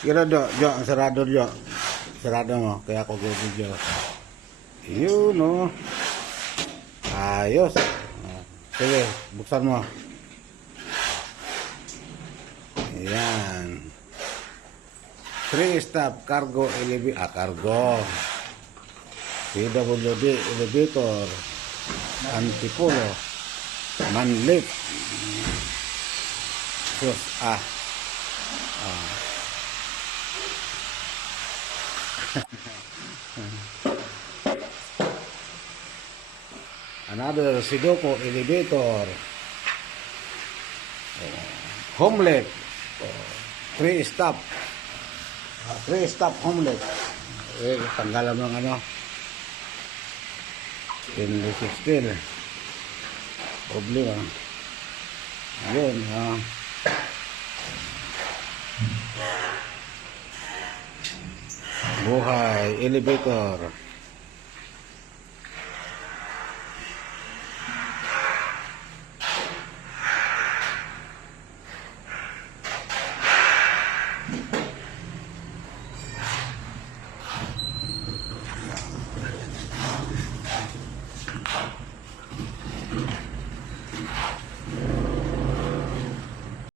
Kira do, Jo, sarado Jo. Sarado mo, kaya ako video. Yun, no. Ayos. Sige, buksan mo. Ayan. 3-stop cargo cargo. PWD elevator. Antipolo. Manlift. Sus, Another Sidoco elevator. Homelet. 3-stop. 3-stop homelet. Tanggalan ng ano. Stainless steel. Problema. Yun, Buhay elevator.